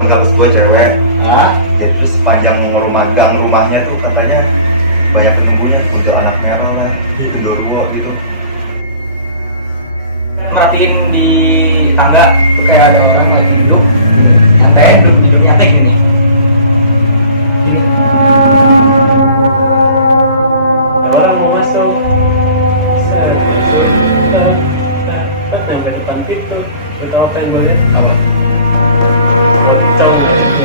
Kampus gue cewek. Ah, Jadi terus sepanjang gang rumahnya tuh katanya banyak penunggunya, untuk anak merah lah, genderuwo gitu. merhatiin di tangga tuh kayak ada orang lagi duduk nyantai, duduk nyantai gini. Gini. Ada orang mau masuk. Set, pas nyampe depan pintu, lu tau apa yang gue lihat? Apa? Pocong itu.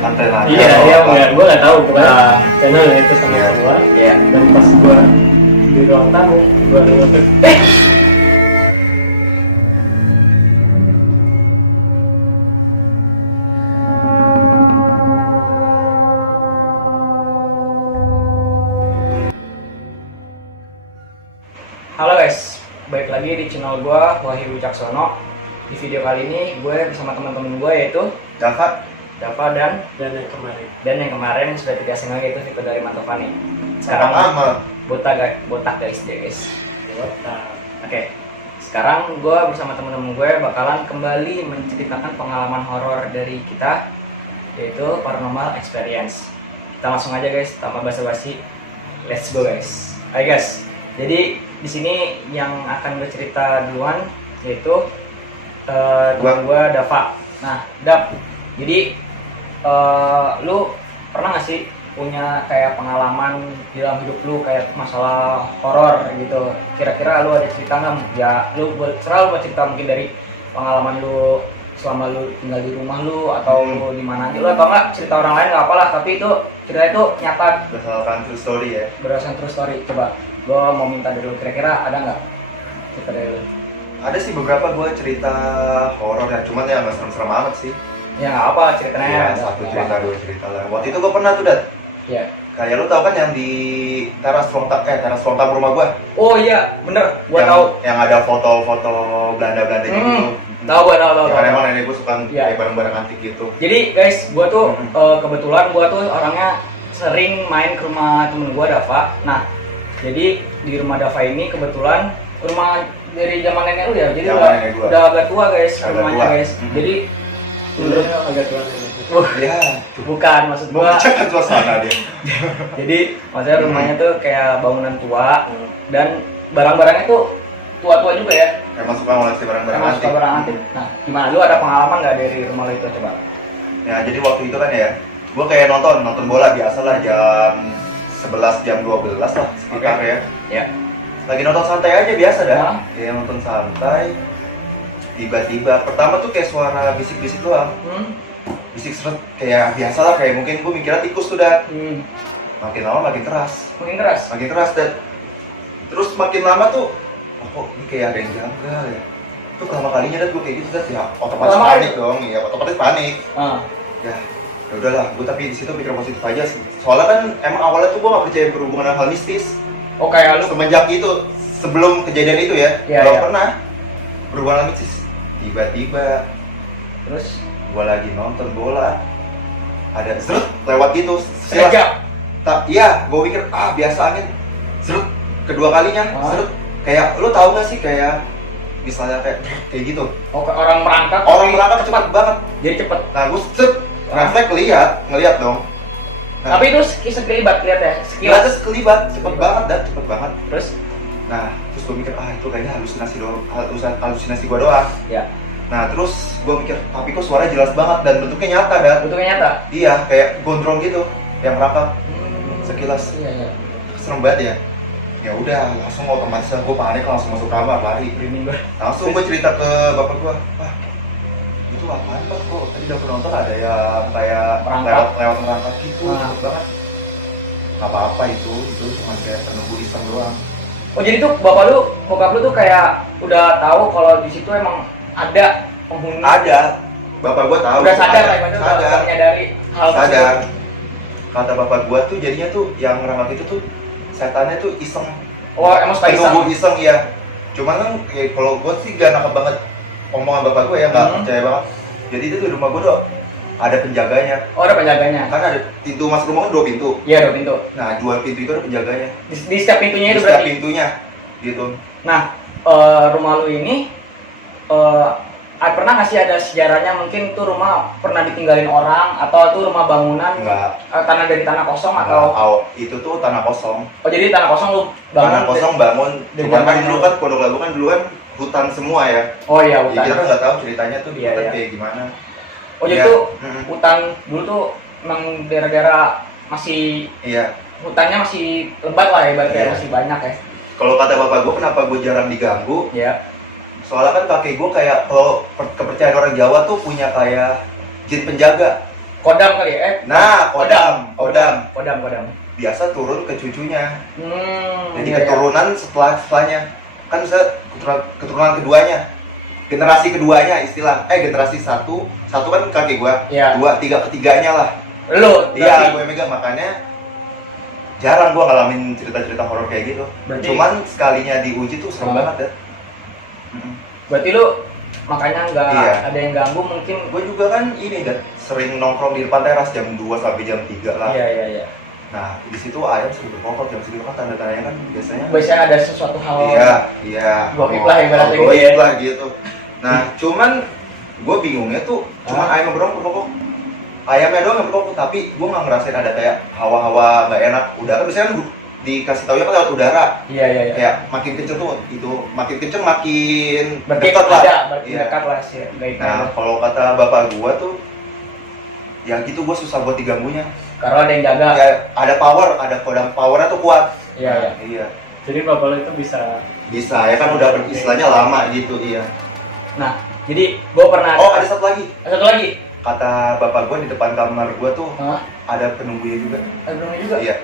Antena. Iya, gue nggak tahu pokoknya channel itu sama Iya. semua. Iya. Dan pas gue di ruang tamu, gue nengok Halo guys, balik lagi di channel gue Wahyu Wicaksono. Di video kali ini gue bersama teman-teman gue yaitu Dava Dava dan yang kemarin. dan yang kemarin sudah tidak asing lagi itu Vito dari Mantovani. sekarang Sekarang lama. botak guys. Nah, Oke, sekarang gue bersama teman-teman gue bakalan kembali menceritakan pengalaman horor dari kita, yaitu paranormal experience. Kita langsung aja guys, tanpa basa-basi, let's go guys. Hai guys, jadi di sini yang akan gue cerita duluan yaitu teman gue Dava. Nah, Dav, jadi lu pernah nggak sih punya kayak pengalaman di dalam hidup lu kayak masalah horor gitu? Kira-kira lu ada cerita nggak? Ya lu selalu mau cerita mungkin dari pengalaman lu selama lu tinggal di rumah lu atau lu di mana aja lu, atau nggak cerita orang lain nggak apalah, tapi itu cerita itu nyata Berdasarkan true story ya. berdasarkan true story. Coba gua mau minta dari lu, kira-kira ada nggak cerita dari lu? Ada sih beberapa gue cerita horor ya, cuman ya nggak serem-serem amat sih. Ya nggak apa ceritanya. Ya, satu cerita, dua cerita lah. Waktu itu gue pernah tuh, Dat. Ya. Kayak lu tau kan yang di teras ruang tamu rumah gue, Oh iya, bener. Gua yang, tahu. yang ada foto-foto Belanda gitu. Tahu gua tahu. Ya, kan emang nenek gue suka Iya. kayak barang-barang antik gitu. Jadi guys, gua tuh kebetulan gua tuh orangnya sering main ke rumah temen gua Dava. Nah, jadi di rumah Dava ini kebetulan rumah dari zaman nenek lu ya. Jadi Zaman udah, nenek gua. udah agak tua guys Agak rumahnya tua. guys. Jadi dulu agak tua nih. Ya, bukan maksud mau gua. ngecek suasana dia. Jadi maksudnya rumahnya tuh kayak bangunan tua dan barang-barangnya tuh tua-tua juga ya. Emang suka ngoleksi barang-barang Emang antik. suka barang antik. Nah, gimana lu ada pengalaman nggak dari rumah lu itu, coba? Ya, jadi waktu itu kan ya, gue kayak nonton bola biasa lah, jam 11, jam 12 lah sekitar Oke. ya. Ya. Lagi nonton santai aja biasa dah. Ya. Kayak nonton santai. Tiba-tiba pertama tuh kayak suara bisik-bisik doang. Bisik seret kayak biasa lah, kayak mungkin gue mikirnya tikus tuh, Dan. Makin lama makin keras. Makin keras. Makin keras, Dan. Terus makin lama tuh, oh kok ini kayak ada yang janggal ya. Itu pertama kalinya, Dan, gue kayak gitu, Dan. Ya otomatis Pertama panik dong, ya otomatis panik. Ah. Ya udahlah, gue tapi di situ pikir positif aja sih. Soalnya kan emang awalnya tuh gue gak percaya berhubungan dengan hal mistis. Oh kayak lu. Semenjak itu, sebelum kejadian itu ya, Iya, belum iya. pernah berhubungan dengan mistis. Tiba-tiba Terus gue lagi nonton bola, ada seret lewat gitu. Serigap. Iya, gue pikir biasa angin. Seret kedua kalinya, seret kayak lu tahu gak sih kayak misalnya kayak gitu. Oh, orang merangkak. Orang berangkat cepat banget. Jadi cepet. Nah, gue refleks ngeliat dong. Nah, Tapi itu sekelibat lihat ya. Gila, Sekilas. sekelibat, cepet banget, Dan, cepet banget. Terus Nah, terus gue mikir, itu kayaknya halusinasi gue doang. ya, Nah, terus gue mikir, tapi kok suara jelas banget dan bentuknya nyata, Dan. bentuknya nyata. Iya, kayak gondrong gitu, yang merangkap sekilas. Iya, iya. Serem banget ya. Ya udah, langsung otomatis gue panik, langsung masuk kamar, lari. Merinding gua. Langsung gue cerita ke bapak gue, Pak, itu apaan, Pak? Kok tadi udah penonton ada yang kayak Merangkap. lewat merangkap gitu, Ah. cepet banget. Gak apa-apa itu cuma kayak penunggu iseng doang. Oh jadi tuh bokap lu tuh kayak udah tahu kalau di situ emang ada penghuni. Ada, bapak gua tahu. Udah sadar lah, ada. udah menyadari hal Sadar. tersebut. Kata bapak gua tuh jadinya tuh yang merangkap itu tuh setannya tuh iseng. Oh emang suka iseng. Penunggu iseng ya. Cuman kan ya, kalau gua sih gak nangkep banget omongan bapak gua ya, nggak percaya banget. Jadi itu di rumah gua tuh ada penjaganya. Oh ada penjaganya. Kan ada pintu masuk rumah kan 2 pintu. Iya 2 pintu. Nah 2 pintu itu ada penjaganya. Di setiap pintunya Di itu setiap berarti. pintunya gitu. Nah, rumah lu ini pernah nggak sih ada sejarahnya mungkin tuh rumah pernah ditinggalin orang atau tuh rumah bangunan? Enggak. Tanah dari tanah kosong atau? Itu tuh tanah kosong. Oh jadi tanah kosong lu bangun? Tanah kosong bangun. Cuman kan zaman dulu kan Pondok Labu kan dulu kan hutan semua ya. Oh iya Ya, hutan. kita kan nggak tahu ceritanya tuh di Iya, hutan iya. kayak gimana. Oh jadi Iya. tuh hutan dulu tuh emang daerah-daerah masih Iya. hutannya masih lebat lah ya, ibaratnya Iya. masih banyak ya. Kalau kata bapak gue kenapa gue jarang diganggu? Iya. Soalnya kan kakek gue kayak kalau kepercayaan orang Jawa tuh punya kayak jin penjaga. Kodam kali ya? Nah, kodam. Kodam. Biasa turun ke cucunya. Jadi Iya, keturunan setelahnya kan keturunan keduanya, generasi keduanya generasi satu kan kakek gue, Iya. 2, 3 ketiganya lah. Lu Iya, gue megang, makanya jarang gue ngalamin cerita-cerita horor kayak gitu. Berarti- Cuman sekalinya diuji tuh serem banget deh. berarti lu makanya nggak Iya. ada yang ganggu mungkin. Gue juga kan ini dan sering nongkrong di depan teras jam 2 sampai jam 3 lah. Iya. Nah, di situ ayam sering berkokok jam segitu kan tanda-tandanya kan Biasanya ada sesuatu hal. Iya. Goib lah ibaratnya gitu Goib ya. lah gitu. Nah, cuman gue bingungnya tuh cuman ayam yang berkokok. Ayamnya doang yang berkokok, tapi gue nggak ngerasain ada kayak hawa-hawa nggak enak. Udara biasanya kan dikasih tahu ya kan lewat udara. Iya. Kayak makin kenceng tuh itu, makin kenceng makin Berarti dekat lah. berarti Iya. dekat lah sih baiknya. Nah, kalau kata bapak gue tuh ya gitu, gue susah buat diganggunya. Karena ada yang jaga. Ya, ada power, ada kodam powernya tuh kuat. Iya. Iya. Jadi bapak lu itu bisa Bisa ya kan udah istilahnya lama gitu, iya. Nah, jadi gue pernah. Oh, ada satu lagi. Satu lagi. Kata bapak gue di depan kamar gue tuh Hah? ada penunggunya juga. Ada juga. Iya.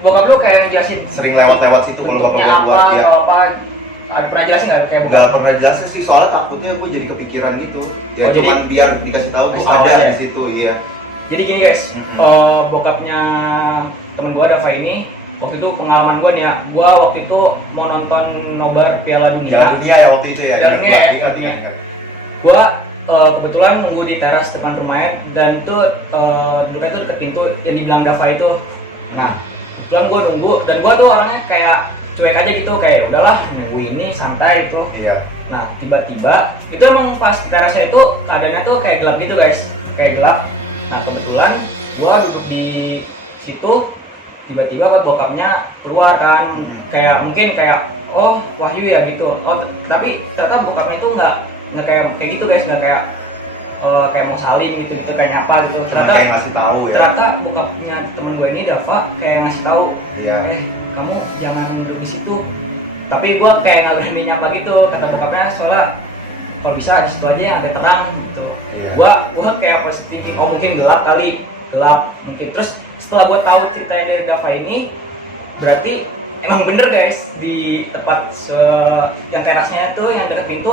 Bokap lu kayak ngejelasin Sering lewat-lewat situ kalau bapak bentuknya gue apa buat. Iya. atau apa. Ada pernah jelasin nggak kayak Nggak pernah jelasin sih, soalnya takutnya gue jadi kepikiran gitu. Ya Oh, jadi- cuman biar dikasih tahu tuh Kasih tahu ada aja. di situ, iya. Jadi gini guys, Mm-mm. bokapnya temen gue Dava ini waktu itu pengalaman gue nih ya, gue waktu itu mau nonton nobar Piala Dunia. Piala Dunia ya waktu itu ya. Piala Dunia ya. Ingat. Gue kebetulan nunggu di teras depan rumahnya dan tuh duduknya tuh deket pintu yang dibilang Dava itu. Nah, kebetulan gue nunggu dan gue tuh orangnya kayak cuek aja gitu, kayak udahlah nunggu ini santai itu. Iya. Nah, tiba-tiba itu emang pas di terasnya itu keadaannya tuh kayak gelap gitu guys, kayak gelap. Nah, kebetulan gua duduk di situ, tiba-tiba bokapnya keluar kan, kayak mungkin kayak oh Wahyu ya gitu. Oh tapi ternyata bokapnya itu nggak kayak gitu guys, nggak kayak kayak mau salim gitu kayak nyapa gitu. Cuman kayak ngasih tahu ya. Ternyata bokapnya temen gue ini Dava kayak ngasih tahu, Iya. kamu jangan duduk di situ. Tapi gua kayak nggak berani nyapa gitu, kata bokapnya soalnya kalau bisa di situ aja yang ada terang gitu. Iya. Gua kayak positive thinking, oh mungkin gelap mungkin. Terus setelah gua tahu ceritanya dari Dava ini, berarti emang bener guys di tempat yang terasnya itu yang dekat pintu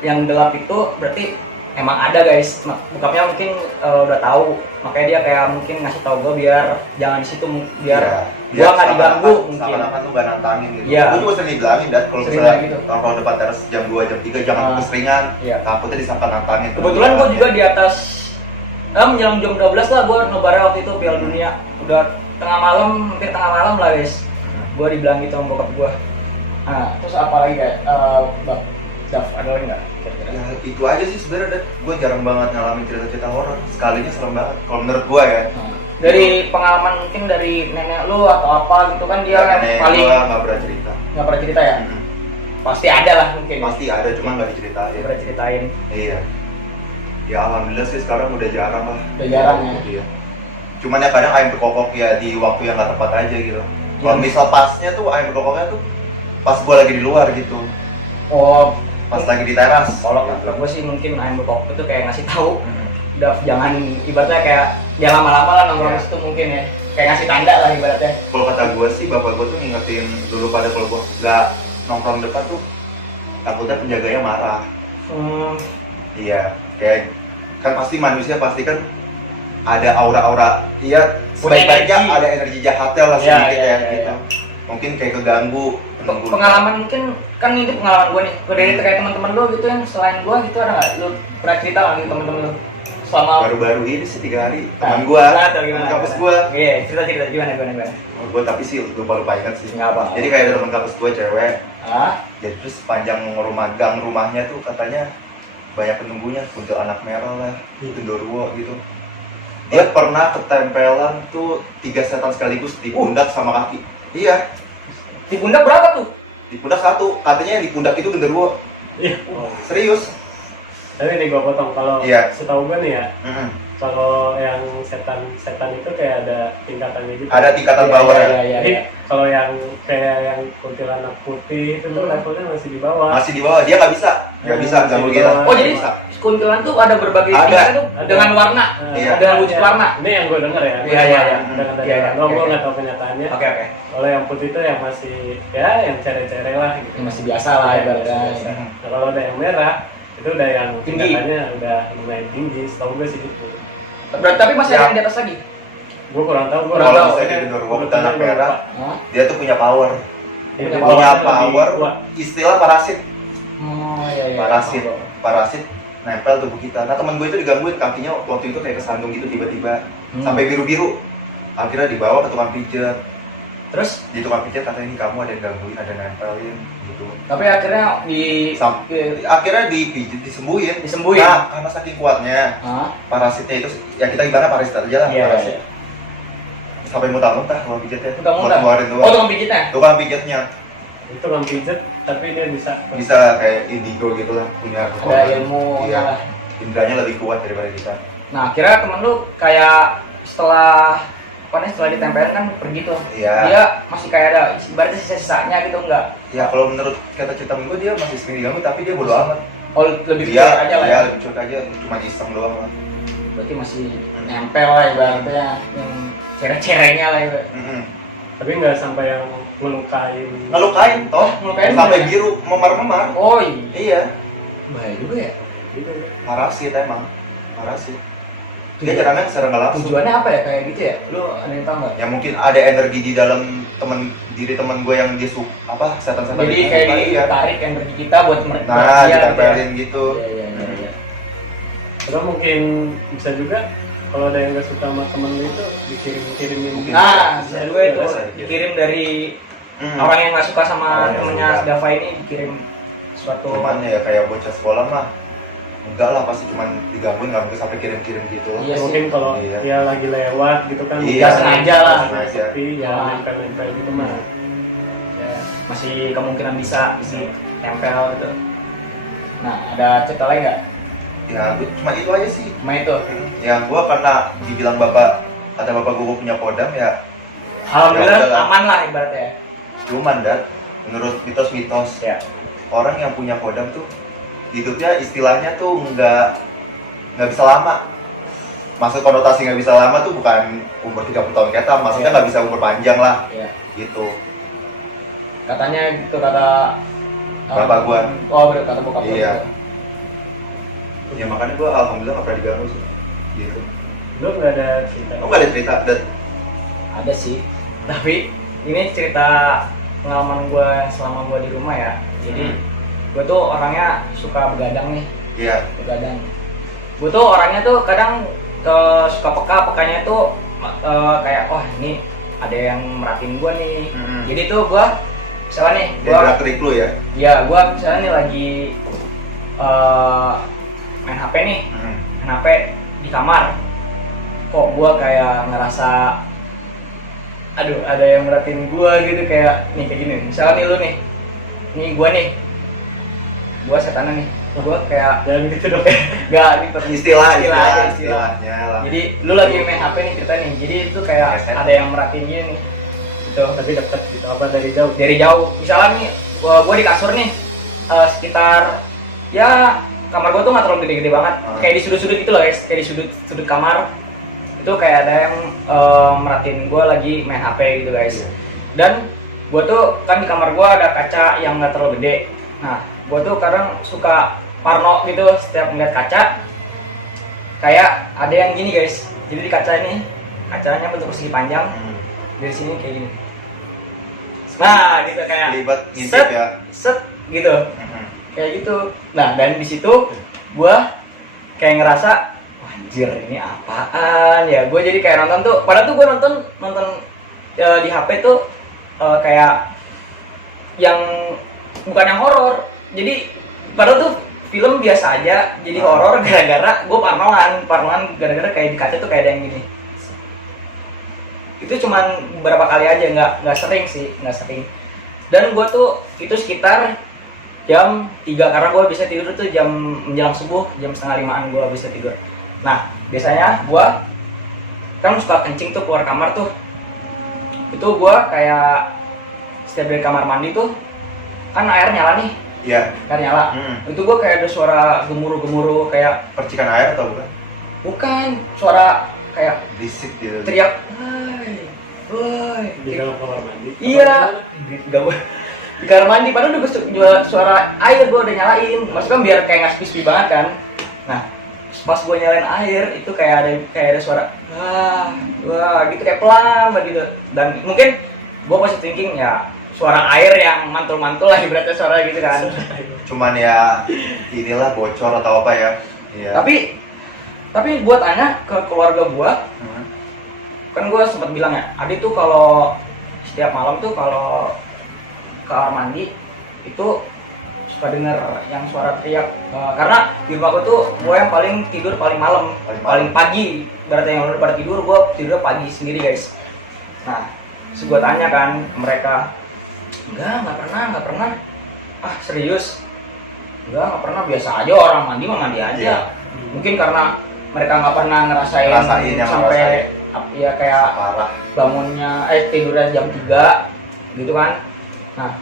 yang gelap itu berarti emang ada guys. Bokapnya mungkin udah tahu, makanya dia kayak mungkin ngasih tahu gua biar jangan di situ, biar Iya. gua nggak diganggu mungkin. Seakan-akan lu gak nantangin gitu. Iya. Gue juga sering dibilangin dan kalau Sering misalnya gitu. nongkrong depan teras jam 2 jam 3 jangan keseringan. Iya. Takutnya disangka nantangin. Kebetulan gua juga di atas menjelang jam 12 lah gua nobarnya waktu itu Piala Dunia. Udah hampir tengah malam lah guys. Gua dibilang gitu sama bokap gua. Nah, terus apa lagi kayak Dav, ada lagi nggak? Kira-kira? Ya itu aja sih sebenarnya. Gue jarang banget ngalamin cerita-cerita horor. Sekalinya serem banget. Kalau menurut gue ya. Dari pengalaman mungkin dari nenek lu atau apa gitu kan dia yang Nenek paling gue nggak pernah cerita. nggak pernah cerita ya? Pasti ada lah mungkin. Pasti ada, cuma nggak diceritain. Nggak pernah ceritain. Iya. Ya alhamdulillah sih sekarang udah jarang lah. Udah jarang ya. Iya. Cuman ya kadang ayam berkokok ya di waktu yang nggak tepat aja gitu. Kalau misal pasnya tuh ayam berkokoknya tuh pas gue lagi di luar gitu. Oh, Pas lagi di teras. kalau gue sih mungkin ayam berkokok itu kayak ngasih tahu. Udah jangan ibaratnya kayak jangan lama-lama lah nongkrong di situ mungkin ya. Kayak ngasih tanda lah ibaratnya. Kalau kata gue sih bapak gue tuh ngingetin dulu pada kalau gue nggak nongkrong depan tuh takutnya penjaganya marah. Iya, kayak kan pasti manusia pasti kan ada aura-aura, iya Punya sebaik-baiknya energi. ada energi jahatnya lah Iya, sedikit iya, ya iya, gitu. Mungkin kayak keganggu. penunggu. Pengalaman mungkin kan ini pengalaman gue nih. Dari terkait teman-teman lu gitu yang selain gue gitu ada nggak? Lu pernah cerita lagi teman-teman lu selama Baru-baru ini sih 3 hari teman gue, teman kampus gue. Iya, cerita gimana. Gue tapi sih lupa ingat sih. Nggak apa. Jadi kayak ada teman kampus gue cewek. Ah, Jadi terus sepanjang gang rumahnya tuh katanya banyak penunggunya, kuntilanak merah lah, genderuwo gitu. Dia pernah ketempelan tuh 3 setan sekaligus di pundak sama kaki. Iya, Di pundak berapa tuh? di pundak 1, katanya di pundak itu genderuwo. Iya. Serius. Tapi nih gua potong, kalau Iya. setahu gua nih ya, Mm-mm. kalau yang setan itu kayak ada tingkatannya gitu. Ada tingkatan Iya, bawah iya, ya. iya, Jadi iya. kalau yang kayak yang kuntilanak putih itu tuh levelnya masih di bawah. Masih di bawah, dia nggak bisa ganggu Masih di kita. bawah. Oh jadi bisa. kuntilanak tuh ada berbagai Ada. tingkat tuh Ada. dengan warna, Iya. dengan wujud warna. Ini yang gue denger ya. Iya, iya, iya. Dengan Iya, iya, gue iya. nggak tahu kenyataannya. Oke oke. Kalau yang putih itu yang masih ya yang cere-cere lah gitu. Ini masih biasa lah Iya, ibaratnya. masih biasa. Nah, kalau ada yang merah itu udah yang Tinggi. tingkatannya udah lumayan tinggi. Setahu gue sih gitu. Tapi masih ada Ya. yang di atas lagi. Gue kurang tahu. Kurang tahu. Kalau misalnya genderuwo kuntilanak merah, Hah? dia tuh punya power. Punya Punya lebih power, kuat. istilah parasit. Oh iya iya. Parasit nempel tubuh kita. Nah teman gue itu digangguin kakinya waktu itu kayak kesandung gitu tiba-tiba sampai biru-biru. Akhirnya dibawa ke tukang pijat. Terus Di tukang pijat katanya ini kamu ada yang gangguin, ada yang nempelin gitu. tapi akhirnya Akhirnya dipijit, disembuhin. disembuhin. Nah, karena saking kuatnya Hah? parasitnya itu, ya kita ibaratnya parasit aja lah. Iya, Parasit. iya. Sampai muntah-muntah kalau pijatnya. Muntah-muntah. Ngeluarin Oh doang. tukang pijitnya. Tukang pijatnya Itu kan pijet tapi dia bisa. kayak indigo gitu lah, punya Ada kekuatan. ilmu Iya. lah. Indranya lebih kuat daripada kita. Nah akhirnya temen lu kayak setelah setelah ditempelin kan pergi tuh. Iya. Dia masih kayak ada ibaratnya sisa-sisanya gitu enggak? Ya kalau menurut kata cerita gue dia masih sering diganggu tapi dia bodo amat. Oh lebih Dia cuek aja lah ya. lebih cuek aja, cuma iseng doang lah. Berarti masih nempel lah ibaratnya yang cere-cerenya lah itu. Tapi nggak sampai yang melukai. Ngelukain toh, Ngelukain sampai gimana? biru, memar-memar. Oh iya. Iya, Bahaya juga ya. Gitu. parasit emang, parasit. Dia jarangnya secara nggak langsung. Tujuannya apa ya kayak gitu ya? Lu ada yang tahu nggak? Ya mungkin ada energi di dalam diri teman gue yang dia setan-setan Jadi itu kayak suka, iya. ditarik energi kita buat mereka. Nah, ditempelin gitu. Iya iya iya. Atau mungkin bisa juga kalau ada yang nggak suka sama temen lu itu dikirim-kirimin. Mungkin. Nah, bisa juga itu Bisa, iya. dikirim dari orang yang nggak suka sama Orang yang temennya suka. si Dava ini dikirim suatu. Cuman ya kayak bocah sekolah mah enggak lah, pasti cuman digangguin, nggak mungkin sampai kirim-kirim gitu. Iya sih. Mungkin kalau Iya. dia lagi lewat gitu kan. Iya, nggak sengaja lah. sengaja. Tapi ya Ah. nempel-nempel gitu mah. Ya, masih kemungkinan bisa tempel gitu. Nah, ada cerita lain nggak? Ya, cuma itu aja sih. Cuma itu. Ya gua karena dibilang kata bapak gua punya kodam ya Alhamdulillah Ya, udahlah. aman lah ibaratnya. cuman dan menurut mitos-mitos Ya. orang yang punya kodam tuh hidupnya istilahnya tuh nggak bisa lama. Maksud konotasi nggak bisa lama tuh bukan umur 30 tahun kita, maksudnya Iya. nggak bisa umur panjang lah Ya. gitu. Katanya gitu kata Bapak gua. Oh, bener kata bokap gua. Iya. Ya makanya gua alhamdulillah nggak pernah diganggu sih gitu. Lu nggak ada cerita. Oh nggak ada cerita dan Ada sih. Tapi ini cerita pengalaman gue selama gue di rumah ya. Jadi gue tuh orangnya suka begadang nih, iya begadang. Gue tuh orangnya tuh kadang suka peka-pekanya tuh kayak wah ini ada yang merhatiin gue nih. Jadi tuh gue misalnya nih, dia gerak-gerik lu ya. ya gue misalnya nih lagi main HP nih, main HP di kamar. Kok gue kayak ngerasa aduh ada yang merhatiin gue gitu kayak nih kayak gini. Misalnya nih lu nih gue setannya nih, gue kayak Jangan gitu dong. gak gitu Istilahnya lah. jadi lu lagi main HP nih cerita nih, jadi itu kayak Keset. ada yang merhatiin dia nih gitu Tapi dekat gitu apa dari jauh. dari jauh. Misalnya nih gue di kasur nih sekitar ya kamar gue tuh nggak terlalu gede-gede banget, kayak di sudut-sudut gitu loh guys, kayak di sudut kamar itu kayak ada yang merhatiin gue lagi main HP gitu guys. Dan gue tuh kan di kamar gue ada kaca yang nggak terlalu gede. Nah gue tuh kadang suka parno gitu setiap ngeliat kaca, kayak ada yang gini guys. Jadi di kaca ini kacanya bentuk persegi panjang, dari sini kayak gini. Nah gitu kayak Libat ngintip set, ya. set gitu kayak gitu. Nah dan di situ gue kayak ngerasa anjir ini apaan ya, gue jadi kayak nonton tuh, padahal tuh gue nonton di HP tuh kayak yang bukan yang horor, jadi padahal tuh film biasa aja jadi horor gara-gara gue parnoan gara-gara kayak di kaca tuh kayak ada yang gini. Itu cuman beberapa kali aja, nggak sering sih, nggak sering. Dan gue tuh itu sekitar jam 3 karena gue bisa tidur tuh jam menjelang subuh, jam setengah 5-an gue bisa tidur. Nah biasanya gue kan suka kencing tuh keluar kamar tuh. Itu gue kayak setiap dari kamar mandi tuh kan air nyala nih. Iya. Air nyala. Itu gue kayak ada suara gemuruh-gemuruh kayak Percikan air atau bukan? bukan, suara kayak Berisik gitu. teriak, woi, Di dalam kamar mandi. iya, di kamar mandi. Padahal udah jual suara air gue udah nyalain, maksudnya biar kayak nggak sepi banget kan. Nah, pas gue nyalain air itu kayak ada suara, wah, gitu kayak pelan banget gitu. Dan mungkin gue pasti thinking ya suara air yang mantul-mantul lah ibaratnya suara gitu kan. Cuman ya inilah bocor atau apa ya. Iya. Tapi gue tanya ke keluarga gue, kan gue sempat bilang ya, Adi tuh kalau setiap malam tuh kalau ke kamar mandi itu suka denger yang suara teriak. Karena di rumah gue tuh gue yang paling tidur paling malam, paling pagi. Berarti yang udah pada tidur, gue tidurnya pagi sendiri guys. Nah, terus gue tanya kan ke mereka, nggak pernah. Ah serius? Nggak pernah, biasa aja orang mandi mah mandi aja. Iya. Mungkin karena mereka nggak pernah ngerasain sampai ya kayak parah. bangunnya tidurnya jam 3 gitu kan. Nah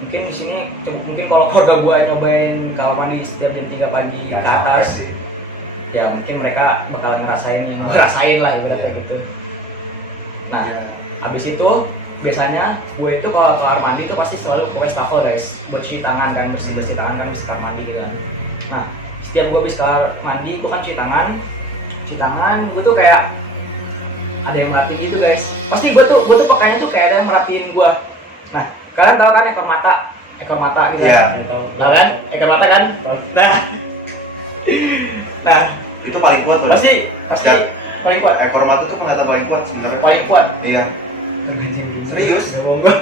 mungkin di sini mungkin kalau keluarga gue nyobain kamar mandi setiap jam 3 pagi ke atas ya mungkin mereka bakal ngerasain yang gue rasain lah ibaratnya gitu. Nah abis itu biasanya gue itu kalau kamar mandi itu pasti selalu ke wastafel guys buat cuci tangan kan, bersih tangan kan, bersih kamar mandi gitu kan. Nah setiap gue habis kamar mandi gue kan cuci tangan gue tuh kayak ada yang merhatiin gitu guys. Pasti gue tuh pekanya tuh kayak ada yang merhatiin gue. Nah kalian tahu kan ekor mata gitu Iya. tahu kan ekor mata kan. Nah Itu paling kuat tuh. pasti paling kuat. Ekor mata tuh penglihatan paling kuat sebenarnya. Paling kuat. Iya. Serius? Gak bohong gue.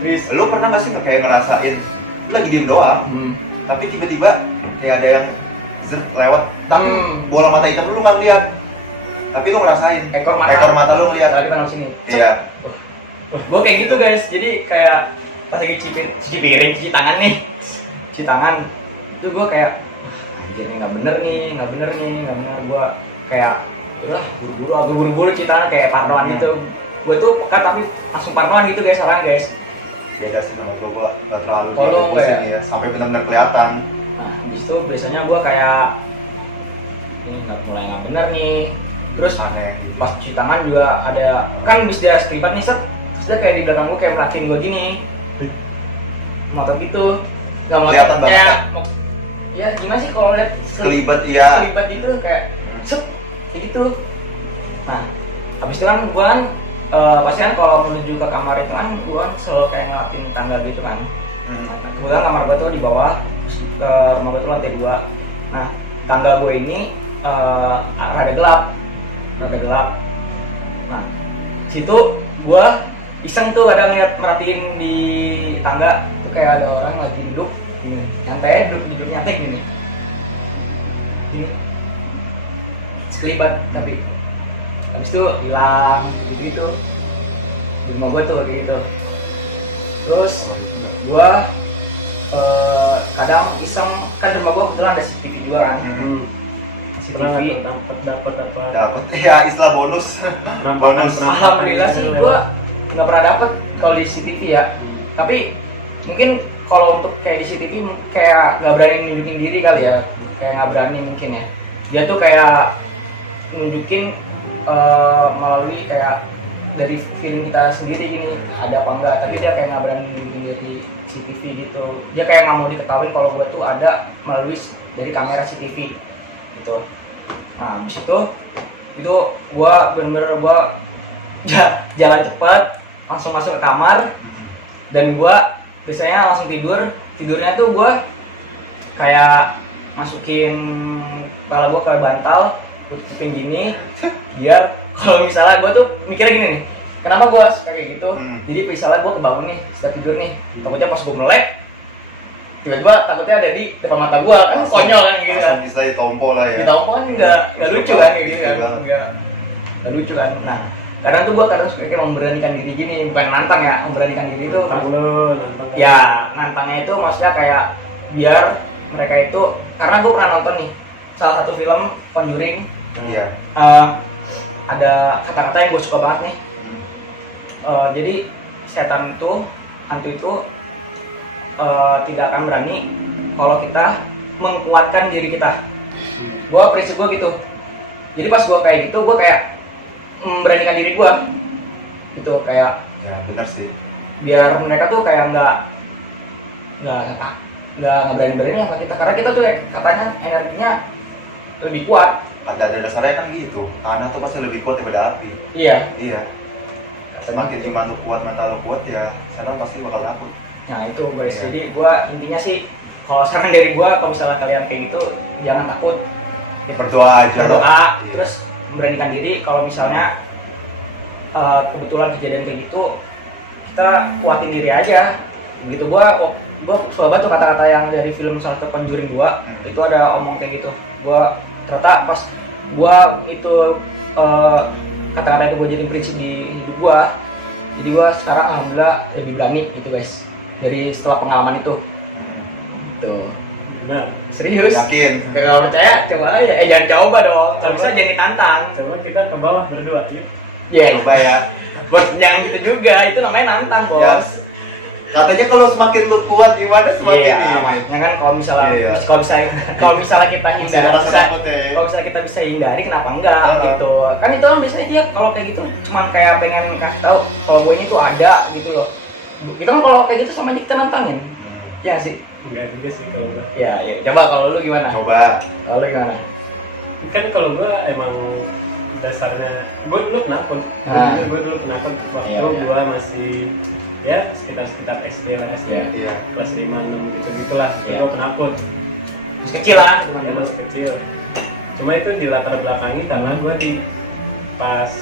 Serius. Lu pernah nggak sih kayak ngerasain lu lagi diem doang, tapi tiba-tiba kayak ada yang lewat, tapi bola mata hitam lu nggak ngeliat, tapi lu ngerasain ekor mata lu ngeliat. Kita nol sini. Iya. Gue kayak gitu guys. Jadi kayak pas lagi cuci tangan itu gue kayak anjir nih nggak bener gue kayak udah buru-buru cuci tangan kayak parnoan gitu. Gue tuh pekat tapi langsung parnoan gitu guys orang guys. Beda sih sama gue nggak terlalu kalau ya sampai benar-benar kelihatan. Nah habis itu biasanya gue kayak ini mulai nggak bener nih. Terus aneh gitu. pas cuci tangan juga ada kan bis dia sekelibat nih set, terus dia kayak di belakang gue kayak merhatiin gue gini motor gitu, nggak mau kelihatan banget kan? Ya gimana sih kalau lihat sekelibat iya. sekelibat gitu kayak set kayak gitu. Nah habis itu kan gue kan pasti kan kalau menuju ke kamar itu kan gue kan selalu kayak ngelatin tangga gitu kan. Kebetulan kamar gue tuh di bawah, terus rumah gue tuh lantai 2. Nah tangga gue ini rada gelap. Nah situ gue iseng tuh kadang merhatiin di tangga tuh kayak ada orang lagi duduk gini, duduk nyantai gini sekelibat, tapi habis itu hilang gitu di rumah gue tuh kayak gitu. Terus gue kadang iseng kan di rumah gue kebetulan ada CCTV juga kan. CCTV dapat ya istilah bonus. Alhamdulillah sih gue nggak pernah dapet kalau di CCTV ya. Tapi mungkin kalau untuk kayak di CCTV kayak nggak berani nunjukin diri kali ya, kayak nggak berani mungkin ya. Dia tuh kayak nunjukin melalui kayak dari film kita sendiri gini ada apa enggak, tapi dia kayak nggak berani nunjukin dari CCTV gitu. Dia kayak nggak mau diketahui kalau gue tuh ada melalui dari kamera CCTV gitu. Nah habis itu gue bener-bener jalan cepet langsung masuk ke kamar dan gue biasanya langsung tidurnya tuh gue kayak masukin kepala gue ke bantal, tutupin gini biar kalau misalnya gue tuh mikirnya gini nih, kenapa gue suka kayak gitu. Jadi misalnya gue kebangun nih setelah tidur nih, takutnya pas gue melek tiba-tiba takutnya ada di depan mata gue kan konyol kan gitu kan. Bisa ditompo lah ya. Ditompo kan nggak lucu kan kayak gitu kan, nggak lucu kan. Nah kadang tuh gue kadang suka kayak memberanikan diri gini, bukan nantang ya, memberanikan diri itu nantang ya, nantangnya itu maksudnya kayak biar mereka itu, karena gue pernah nonton nih salah satu film Conjuring. Iya. Ada kata-kata yang gue suka banget nih. Jadi setan itu, hantu itu tidak akan berani kalau kita menguatkan diri kita. Gue prinsip gue gitu. Jadi pas gue kayak gitu, gue kayak memberanikan diri gue gitu, kayak Ya benar sih. biar mereka tuh kayak nggak berani sama kita, karena kita tuh katanya energinya lebih kuat. Pada dasarnya kan gitu, tanah tuh pasti lebih kuat daripada api. Iya. Semakin iman lu kuat, mental lu kuat, ya setan pasti bakal takut. Nah itu guys, Iya. jadi gue intinya sih kalau saran dari gue, kalau misalnya kalian kayak gitu jangan takut, Berdoa aja. berdoa, Iya. terus memberanikan diri. Kalau misalnya kebetulan kejadian kayak gitu, kita kuatin diri aja gitu. Gue suka banget tuh kata-kata yang dari film salah satu Conjuring 2 itu ada omong kayak gitu. Gue ternyata pas gue itu kata-kata itu gue jadiin prinsip di hidup gue, jadi gue sekarang alhamdulillah lebih berani gitu guys, dari setelah pengalaman itu. Tuh benar. serius, Yakin. kalau percaya coba aja, jangan coba dong, kalau bisa jangan ditantang. Coba kita ke bawah berdua yuk. Coba ya. Jangan gitu juga, itu namanya nantang bos. Ya. Katanya kalau semakin lu kuat gimana semakin ini. Maksudnya kan kalau misalnya Iya. kalau misalnya kita hindari, Rasa takut ya. kalau misalnya kita bisa hindari, kenapa enggak gitu? Kan itu kan biasanya dia kalau kayak gitu cuman kayak pengen kasih tahu kalau gue ini tuh ada gitu loh. Kita kan kalau kayak gitu sama aja kita nantangin, ya sih. Enggak juga sih kalau gua. Ya, coba kalau lu gimana? Coba. Kalau lu gimana? Kan kalau gua emang dasarnya gua dulu penakut. Gua dulu penakut waktu Iya. gua masih ya sekitar SD lah, SD Iya. kelas 5, 6 gitu-gitulah. Iya. Gua penakut. Masih kecil lah, teman Ya, dulu. masih kecil. Cuma itu di latar belakangi karena gua pas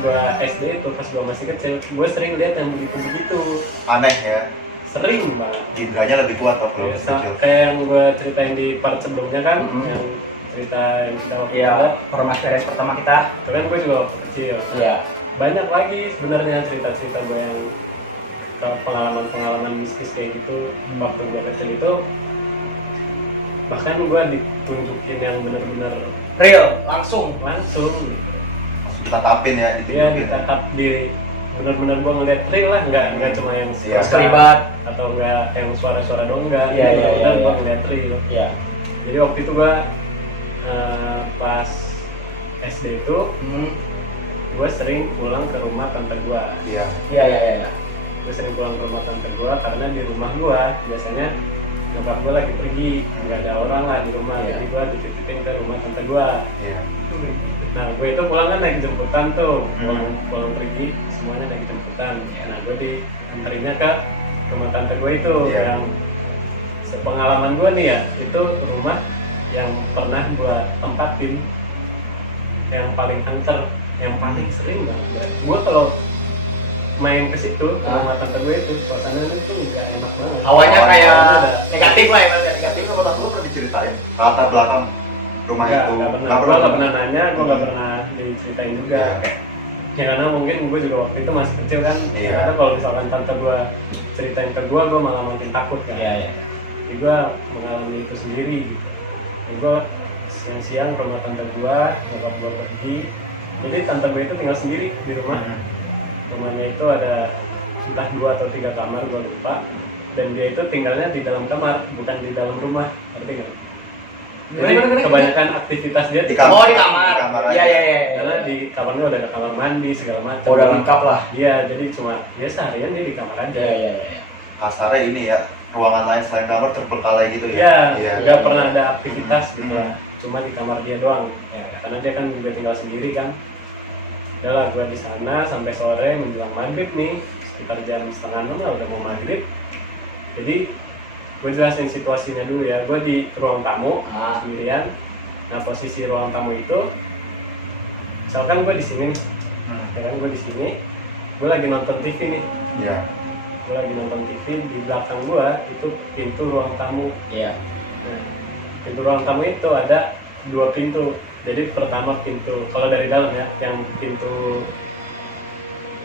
gua SD itu, pas gua masih kecil, gua sering lihat yang begitu-begitu. Aneh ya. Sering banget. Indranya lebih kuat tuh kalau Ya, masih kecil. kayak yang gue ceritain di part sebelumnya kan, yang cerita yang kita waktu Iya, itu, format series pertama kita. itu kan gue juga waktu kecil. Iya. Banyak lagi sebenarnya cerita-cerita gue yang pengalaman-pengalaman mistis kayak gitu waktu gue kecil itu. Bahkan gue ditunjukin yang benar-benar Real, langsung. langsung. Kita tapin ya, Dia ditunjukin. ditatap di benar-benar gue ngeliat real lah, nggak cuma yang Iya. Sekelibat. atau nggak yang suara-suara doang, nggak. Iya, iya, Benar-benar iya, gue iya. ngeliat real. Iya. Jadi waktu itu gue pas SD itu gue sering pulang ke rumah tante gue. Iya. Iya. Gue sering pulang ke rumah tante gue karena di rumah gue biasanya nyokap gue lagi pergi, nggak ada orang lah di rumah. Iya. Jadi gue dititipin ke rumah tante gue. Iya. Nah gue itu pulang kan naik jemputan tuh, pulang pergi semuanya naik jemputan. Nah gue dianterinnya ke rumah tante gue itu. Iya. Yang sepengalaman gue nih ya, itu rumah yang pernah gue tempatin yang paling angker, yang paling sering banget. Gue kalau main ke situ ke rumah tante gue itu, suasananya tuh nggak enak banget. Awalnya kayak Awalnya udah- negatif lah ya, negatif. Tapi kalau lu pernah diceritain latar belakang rumah itu? Nggak pernah. Gue nggak pernah nanya, gue nggak pernah diceritain juga. Iya. Ya karena mungkin gue juga waktu itu masih kecil kan. Iya. Karena kalau misalkan tante gue ceritain ke gue malah makin takut kan. Iya. Jadi gue mengalami itu sendiri gitu. Jadi gue siang-siang ke rumah tante gue, nyokap gue pergi. Jadi tante gue itu tinggal sendiri di rumah. Rumahnya itu ada entah 2 atau 3 kamar, gue lupa. Dan dia itu tinggalnya di dalam kamar, bukan di dalam rumah. Ngerti nggak? Jadi kebanyakan aktivitas dia Di kamar. Oh, di kamar. aja. Iya. Karena di kamarnya udah ada kamar mandi segala macam. Udah lengkap lah. Iya, jadi cuma ya seharian dia di kamar aja. Iya. Kasarnya ini ya, ruangan lain selain kamar terbengkalai gitu Iya, ya. nggak pernah ada aktivitas gitu lah. Cuma di kamar dia doang. Ya, karena dia kan juga tinggal sendiri kan. Udah lah, gue di sana sampai sore menjelang maghrib nih, sekitar jam 5:30 lah udah mau maghrib. Jadi gue jelasin situasinya dulu ya. Gue di ruang tamu sendirian. Nah posisi ruang tamu itu, misalkan gue di sini nih, ya kan gue di sini, gue lagi nonton TV nih. Iya. gue lagi nonton TV, di belakang gue itu pintu ruang tamu. Iya. Nah, pintu ruang tamu itu ada 2 pintu. Jadi pertama pintu, kalau dari dalam ya, yang pintu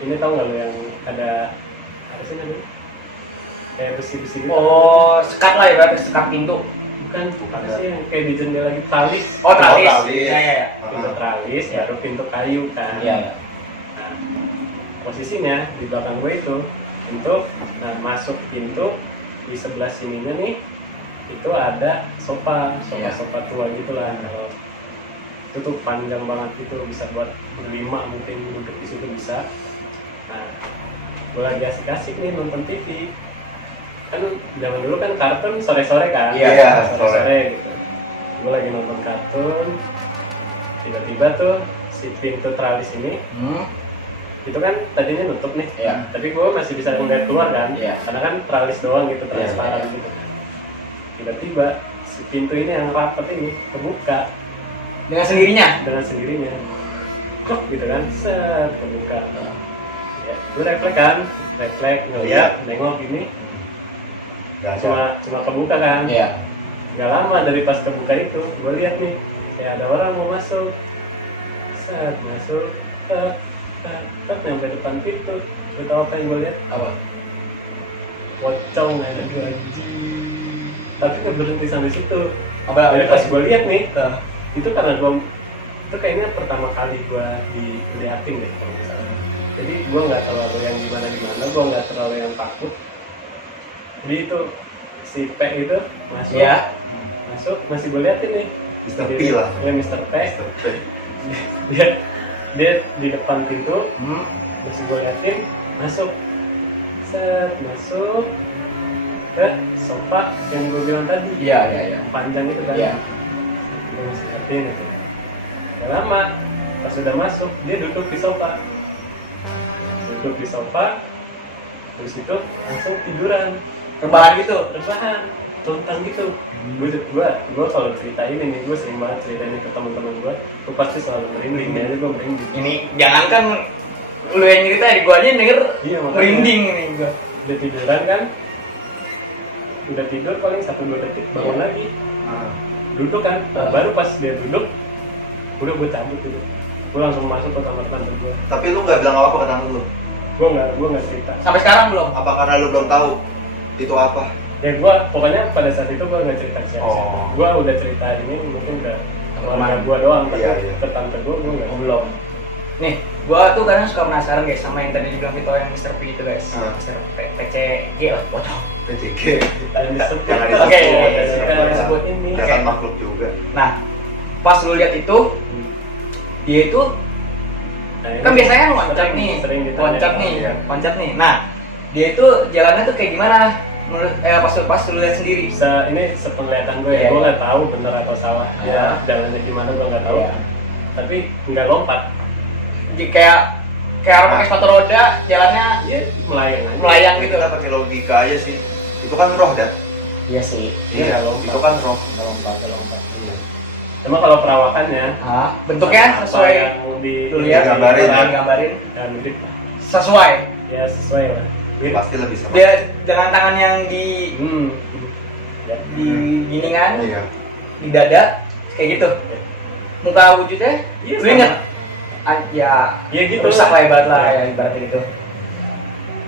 ini tahu nggak lo yang ada apa sih namanya? Kayak besi-besi gitu. Oh, sekat lah ya, berarti sekat pintu. Bukan, apa sih yang kayak di jendela gitu, tralis. Oh, tralis. tralis. Iya, iya. Pintu tralis, baru pintu kayu kan. Iya, iya. Nah, posisinya di belakang gue itu pintu, nah masuk pintu di sebelah sininya nih itu ada sofa Iya. tua gitulah. Kalau itu tuh panjang banget gitu, bisa buat berlima mungkin duduk di situ bisa. Nah, gue lagi asik-asik nih nonton TV. Kan zaman dulu kan kartun sore-sore kan. Iya, sore-sore gitu. Gue lagi nonton kartun, tiba-tiba tuh si pintu tralis ini itu kan tadinya nutup nih. Iya. Tapi gue masih bisa ngeliat keluar kan. Iya. Karena kan tralis doang gitu, transparan Iya. gitu. Tiba-tiba si pintu ini yang rapat ini kebuka Dengan sendirinya. dengan sendirinya. Kok gitu kan, set kebuka. Ya, gue refleks ngeliat, nengok gini, Gak ada. cuma kebuka kan. Iya. Gak lama dari pas kebuka itu, gue lihat nih kayak ada orang mau masuk. Set masuk, nyampe depan pintu. Lu tau apa yang gue lihat? Apa? Pocong ada 2 anjing. Tapi nggak berhenti sampai situ. Apa? Jadi pas gue lihat nih, itu karena gue itu kayaknya pertama kali gue diliatin deh kalau nggak salah. Jadi gue nggak terlalu yang gimana, gue nggak terlalu yang takut. Jadi itu si P itu masuk, Iya. masih gue liatin nih. Mr. P lah. Ya Mr. P. Mr. P. dia di depan pintu, Hmm. masih gue liatin, masuk, set masuk ke sofa yang gue bilang tadi. Iya, iya, iya. Panjang itu kan. Iya. Gue masih liatin itu. Gak lama, pas sudah masuk, dia duduk di sofa. Terus itu langsung tiduran. Rebahan gitu. Rebahan, tontang gitu. Gue kalau cerita ini nih, gue sering banget ceritain ke teman-teman gue pasti selalu merinding. Jadi gue merinding. Ini jangankan lu yang cerita, gua aja denger Iya, makanya. merinding nih gua. Udah tiduran kan, udah tidur paling 1-2 detik bangun Iya. lagi, duduk kan. Nah, baru pas dia duduk, udah gue cabut gitu. Gue langsung masuk ke kamar tante gue. Tapi lu nggak bilang apa-apa ke tante lu? Gue nggak cerita. Sampai sekarang belum. Apa karena lu belum tahu itu apa? Ya gue pokoknya pada saat itu gue nggak cerita ke siapa. Oh. Gue udah cerita ini mungkin ke keluarga Teman. gue doang, tapi Iya, iya. ke tante gue nggak. Oh, belum. Nih, gua tuh kadang suka penasaran guys sama yang tadi dibilang Vito yang Mr. P itu guys. Mr. PCG lah, pocong. PCG. Jangan disebut. Jangan Oke, disebut. kita Jangan sebut ini. Jangan Oke. makhluk juga. Nah, pas lu lihat itu, dia itu Nah, ini kan biasanya loncat sering- nih, sering ditanya. loncat nih, Iya. loncat nih. Nah, dia itu jalannya tuh kayak gimana? Menurut pas lu lihat sendiri. Ini sepenglihatan gue ya, Iya, gue iya. nggak tahu bener atau salah. Iya. Ya, jalannya gimana gue nggak tahu. Iya. Tapi nggak lompat. Jadi kayak orang pakai sepatu roda, jalannya Iya, melayang aja. melayang gitu. Kita pakai logika aja sih. Itu kan roh dah. Iya sih. Iya, nggak lompat. itu kan roh. Nggak lompat, nggak lompat. Iya. Cuma kalau perawakannya, Bentuknya apa sesuai yang di lu lihat, Digambarin, ya. gambarin dan mirip, sesuai. ya sesuai lah. Mirip. Pasti lebih sama. Dia dengan tangan yang di Ya. di giningan, Iya. di dada, kayak gitu. Muka wujudnya, Iya, lu sama. inget? Ya, Ya gitu rusak lah. lah ibarat lah, ya ibarat gitu.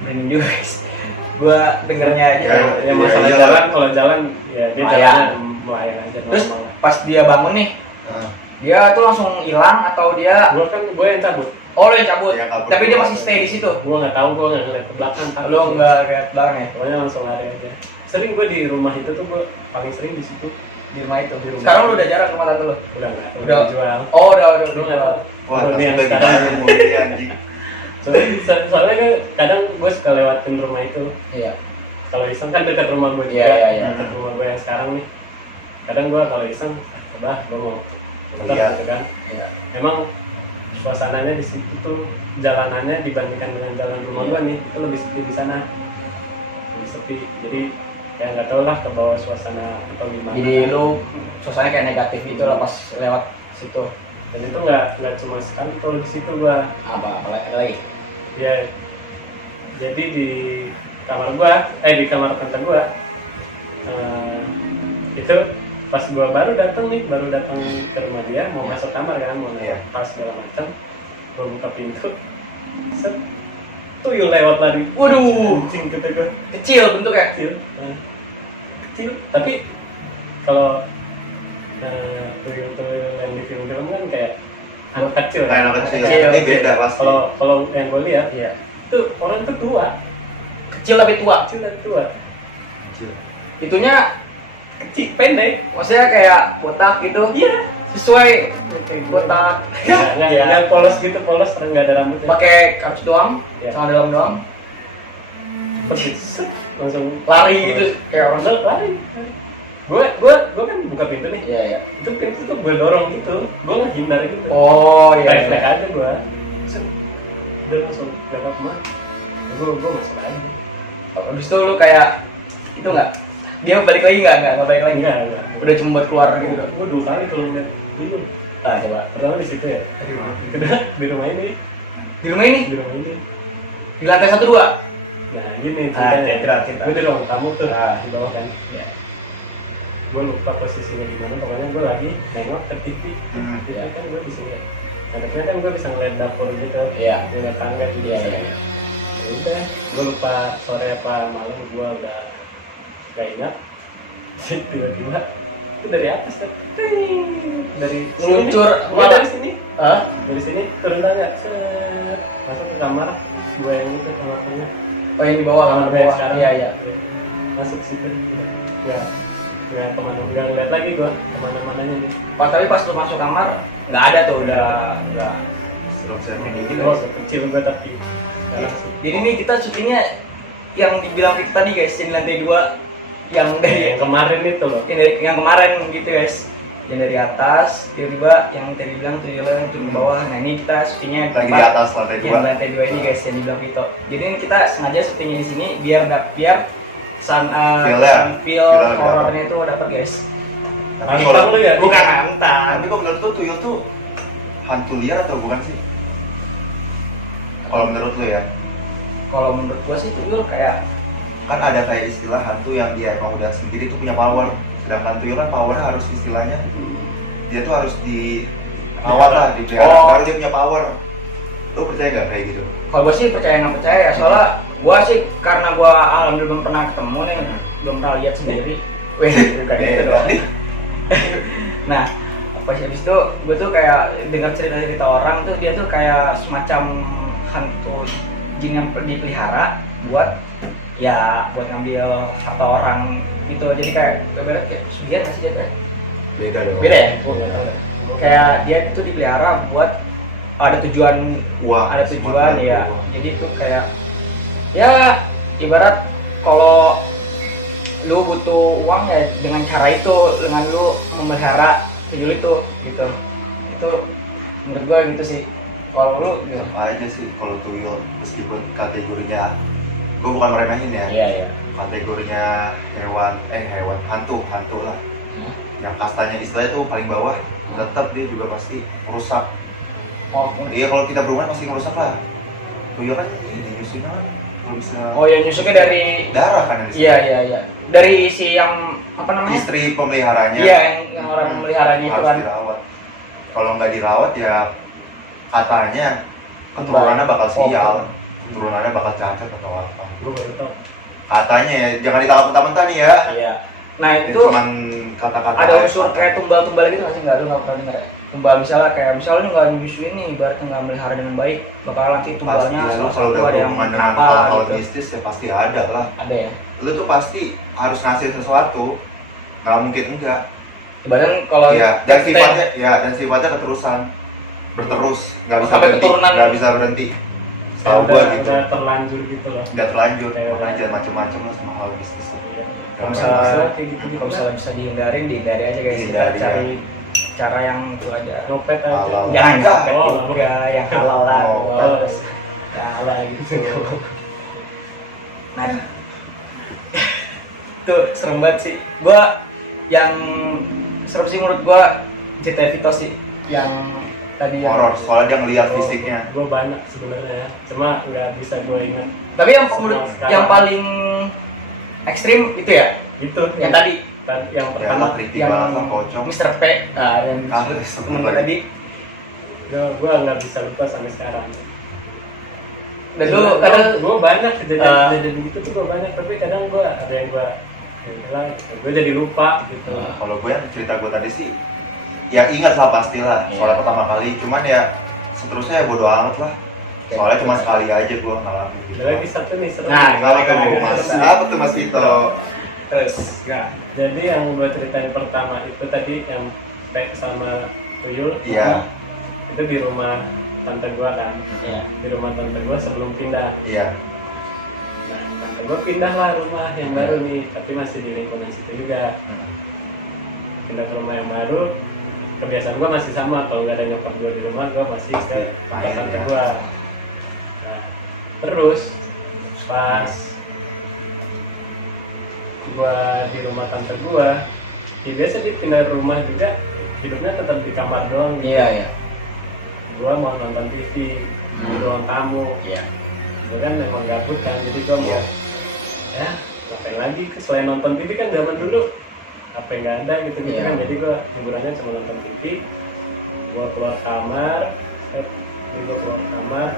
Merinding juga guys. Gua dengernya aja. Ya, Ya masalah iya, jalan, kalau jalan ya dia Melayang. jalannya melayang aja Terus normal. pas dia bangun nih, Nah, dia tuh langsung hilang atau dia? Gue yang cabut. Oh, lo yang cabut. Iya, kabur. Tapi dia masih stay di situ. Gue nggak tahu, gue nggak ngeliat ke belakang. takut. Lo nggak lihat belakang ya? Pokoknya langsung lari aja. Sering gue di rumah itu tuh gue paling sering di situ. Di rumah itu. Di rumah. Sekarang lo udah jarang ke rumah tante lo? Udah nggak, Udah. udah dijual. Oh, udah Lu nggak tahu. wah, Kalau nasib yang lagi sekarang- banyak mulai anjing. Soalnya kan kadang gue suka lewatin rumah itu. Iya. Kalau iseng kan dekat rumah gue juga. Iya, iya, iya. Dekat rumah gue yang sekarang nih. Kadang gue kalau iseng, coba gue mau putar Iya. gitu kan. Iya. Memang suasananya di situ tuh, jalanannya dibandingkan dengan jalan rumah Iya. gue nih itu lebih sepi di sana, lebih sepi. Jadi ya nggak tau lah ke bawah suasana atau gimana. Jadi lu suasananya kayak negatif gitu lah pas lewat situ. Dan itu nggak cuma sekali kalau di situ gue. Apa lagi? Ya jadi di kamar gua, di kamar tante gua. Itu pas gua baru datang ke rumah dia, mau masuk kamar kan, mau pas segala macam, gua buka pintu, set, tuyul lewat lari. Waduh, Kucing kata gua. kecil bentuknya. Kecil, tapi kalau tuyul-tuyul yang di film-film kan kayak anak kecil. Kayak anak kecil. Kecil. Ini beda pasti. Kalau yang gue lihat, Iya. itu orang tuh tua, Kecil tapi tua. kecil dan tua, Kecil. Itunya kecil, pendek. maksudnya kayak botak gitu. Iya. Sesuai Kayak botak. yang polos gitu, polos, terus nggak ada rambutnya. Pakai kaos doang, Iya. sama dalam doang. Persis, set, langsung Lari gitu kayak orang. lari. Gue kan buka pintu nih. Iya, iya. Itu pintu tuh gue dorong gitu, gue ngehindar gitu. Oh, iya. Refleks Iya. aja gue. Udah langsung lewat mah. Gue masuk aja. Habis itu lu kayak itu enggak? Dia balik lagi enggak balik lagi. Enggak. Udah cuma buat keluar gitu. Gue 2 kali kalau ngeliat dulu. Nah, coba. Pertama di situ ya. Kedua di rumah ini. Di rumah ini Di rumah ini. di lantai 1 2. Nah gini cerita. Gue di ruang tamu tuh Ah. di bawah kan. Iya. Gue lupa posisinya di mana. Pokoknya gue lagi nengok ke TV. TV Iya. kan gue bisa ngeliat. Nah, ternyata kan gue bisa ngeliat dapur gitu. Iya. Ngeliat tangga gitu. Iya, iya. Ya udah, gue lupa sore apa malam, gue udah gak ingat. Tiba-tiba itu dari atas kan, dari Meluncur. sini, dari sini, Hah? dari sini turun tangga, set, masuk ke kamar gue yang itu, kamar tengah, Oh, yang di bawah, kamar gue bawah. sekarang. Iya, iya. Masuk situ, nggak kemana, nggak ngeliat lagi gue kemana-mananya nih. Tapi pas lu masuk kamar nggak ada tuh, udah enggak. Serem serem Ini gitu. gue kecil gue tapi sekarang sih. Jadi ini kita syutingnya yang dibilang kita nih guys, yang di lantai 2 yang dari Yang kemarin itu loh. yang kemarin gitu guys, yang dari atas tiba-tiba yang tadi bilang tuh jalan turun ke bawah. Nah ini kita syutingnya Lagi di atas lantai yang 2. lantai 2 ini guys, yang dibilang Vito. Jadi ini kita sengaja syutingnya di sini biar Feel-nya. feel Feel-nya lebih horornya itu dapat guys. Tapi Antang kalau lu ya? Bukan antang. Tapi kok menurut lu tuyul tuh hantu liar atau bukan sih? Kalau menurut lu ya, Kalau menurut gua sih tuyul kayak kan ada kayak istilah hantu yang dia emang udah sendiri tuh punya power. Sedangkan tuyul kan powernya harus istilahnya dia tuh harus dirawat lah, dipelihara, Oh. baru dia punya power. Lu percaya nggak kayak gitu? kalau gua sih percaya nggak percaya ya, soalnya gua sih karena gua alhamdulillah belum pernah ketemu nih, belum pernah lihat sendiri. Weh, kayak gitu dong. Nah, pas habis itu gue tuh kayak dengar cerita-cerita orang tuh, dia tuh kayak semacam hantu jin yang dipelihara buat ngambil harta orang gitu. Jadi kayak beberapa kayak sugihan nggak sih dia kayak Beda dong. beda ya. Gue nggak tahu deh. Kayak dia itu dipelihara buat ada tujuan, Wah, ada tujuan semua ya. tahu. Jadi itu kayak ya ibarat kalau lu butuh uang ya dengan cara itu, dengan lu memelihara tuyul itu gitu. Itu menurut gua gitu sih. Kalau lu gitu. Sama aja sih kalau tuyul, meskipun kategorinya gue bukan meremehin ya, Iya. kategorinya hewan hantu lah, yang kastanya istilahnya tuh paling bawah, tetap dia juga pasti merusak. Oh, Iya, kalau kita berumahan pasti merusak lah. Tuyul kan ini nyusunnya kan belum bisa oh ya nyusuknya dari darah kan yang di iya. Dari si yang apa namanya? istri pemeliharanya. Iya, yang orang memelihara itu harus kan. dirawat. Kalau nggak dirawat ya katanya keturunannya bakal sial, keturunannya bakal cacat atau apa. Gue baru tahu. Katanya ya, jangan ditangkap mentah-mentah nih ya. Iya. Nah Itu itu cuman kata-kata. ada aja, unsur kata. kayak tumbal-tumbal gitu nggak sih? Nggak, lu nggak pernah dengar ya? Tumbal misalnya lu nggak nyusuin nih, ibaratnya nggak melihara dengan baik, bakal nanti Pasti tumbalnya lah, lu salah kalau satu udah ada yang berhubungan dengan nakal hal-hal gitu. mistis ya pasti ada lah. Ada ya. Lu tuh pasti harus ngasih sesuatu, nggak mungkin enggak. Ibaratnya kalau Iya, dan sifatnya keterusan, berterus, nggak bisa Sampai berhenti, keturunan. nggak bisa berhenti. Tahu gua gitu. Udah terlanjur gitu loh. Nggak terlanjur, Kayak makanya jangan macem-macem lah sama hal bisnis. Kalau Bisa misalnya kayak gitu. kalau misalnya bisa dihindari aja guys. Dihindari, Kita cari cara yang itu aja. Nyopet aja. Halal. Jangan Enggak. juga yang halal lah. Oh, Terus ya halal gitu. Nah, tuh serem banget sih. Gua yang serem sih menurut gua GTA Vito sih, yang tadi yang horor, soalnya dia ngeliat fisiknya. Gue banyak sebenarnya, cuma nggak bisa gue ingat. tapi yang Semua sekarang. yang paling ekstrim itu ya Itu yang tadi yang Ya pertama. lah, creepy yang banget lah, pocong. Mr. P yang Ah, temen gue tadi. Gue nggak bisa lupa sampai sekarang. Dan lu kadang gue banyak kejadian gitu tuh, gue banyak, tapi kadang gue ada yang gue bilang gue jadi lupa gitu. Kalau gue yang cerita gue tadi sih, ya ingat lah pastilah, Iya. soalnya pertama kali. Cuman ya seterusnya ya bodo amat lah. Soalnya cuma sekali aja gue ngalamin gitu. Ada lagi satu nih seru. Nah, Apa tuh Mas? Apa tuh Mas Vito? terus nggak Jadi yang gue ceritain pertama itu tadi yang P sama Tuyul. Iya, Itu di rumah tante gue kan. ya Di rumah tante gue sebelum pindah. iya. Nah, tante gue pindah lah rumah yang baru nih, tapi masih di lingkungan situ juga. Pindah ke rumah yang baru, kebiasaan gue masih sama, kalau nggak ada nyokap gue di rumah, gue masih ke tempat Main, tante ya. gue. Nah, terus pas gue di rumah tante gue, ya biasa dia pindah rumah juga, hidupnya tetap di kamar doang gitu. iya Gue mau nonton TV di ruang tamu, iya gue kan memang gabut kan, jadi gue mau Iya. ya ngapain lagi, selain nonton TV kan zaman dulu apa nggak ada gitu Iya. kan, jadi gue hiburannya cuma nonton TV. Gue keluar kamar, gue keluar kamar,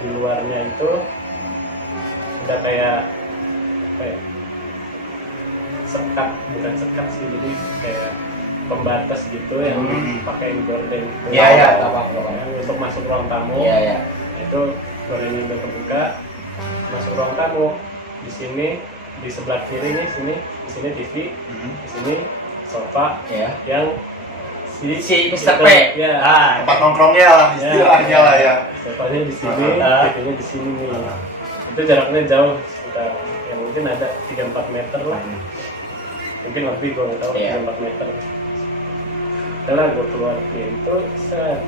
di luarnya itu udah kayak apa ya, sekat, bukan sekat sih, jadi kayak pembatas gitu yang pakai gorden gitu. iya apa Yang untuk masuk ruang tamu. iya Itu gorengnya udah kebuka, masuk ruang tamu. Di sini di sebelah kiri nih, di sini TV, di sini sofa iya yang si Mr. P ya, Tempat nongkrongnya lah, istilahnya lah ya. sofanya di sini, Ah. TV-nya di sini nih. Itu jaraknya jauh, sekitar ya mungkin ada 3-4 meter lah, mungkin lebih, gue nggak tahu, Iya. 3-4 meter. Setelah gue keluar pintu, set,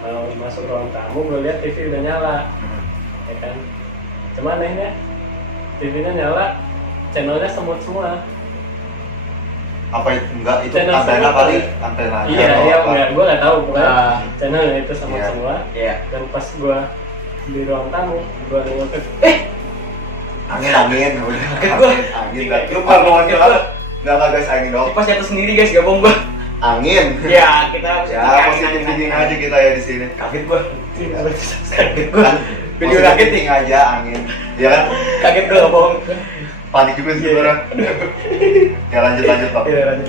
mau masuk ruang tamu, gue lihat TV udah nyala, ya kan. Cuman anehnya TV-nya nyala, channelnya semut semua. Apa itu? Enggak, itu Channel antena semut. kali, antena aja Iya, atau iya, apa. enggak, gue nggak tahu pokoknya Ah. channelnya itu semut Iya. semua. iya Dan pas gue di ruang tamu, gue nengok ke Angin, udah. Kaget gua. Angin, lu kalau ngomong Kaget banget. Enggak guys, angin dong. pas jatuh sendiri guys, gak bohong gua. Angin. Ya kita Ya, positif thinking aja kita ya di sini. kaget gua kaget gua video Positive kaget nih thinking aja angin. Ya kan? kaget gua gak bohong. Panik juga sih orang. Ya lanjut Pak. Iya lanjut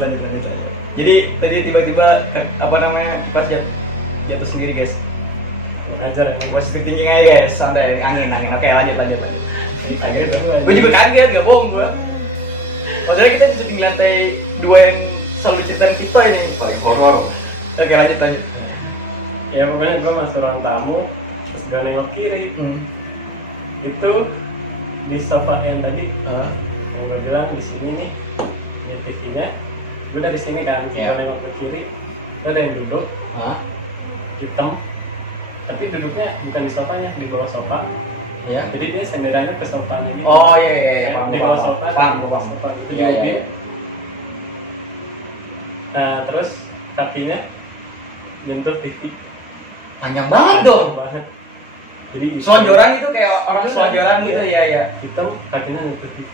jadi tadi tiba-tiba apa namanya kipas jatuh sendiri guys. ajar ya. Positive thinking aja guys, santai, angin. Oke, lanjut. Gue juga kaget, gak bohong gue. Maksudnya kita di syuting lantai 2 yang selalu ceritain kita ini. Paling horor. Oke, lanjut. Ya pokoknya gue masuk ruang tamu, terus gue nengok kiri, itu di sofa yang tadi yang gue bilang di sini nih, ini TV-nya. Gue dari sini kan, Iya. gue nengok ke kiri, itu ada yang duduk hitam, tapi duduknya bukan di sofanya, di bawah sofa. Iya. Jadi dia senderannya ke sofanya gitu. Oh iya, Di bawah sofa, paham. sofa gitu Iya. di Nah, terus kakinya nyentuh TV. Panjang banget dong. Banget. Jadi Selonjoran itu kayak orang selonjoran gitu, iya. hitam, kakinya nyentuh TV.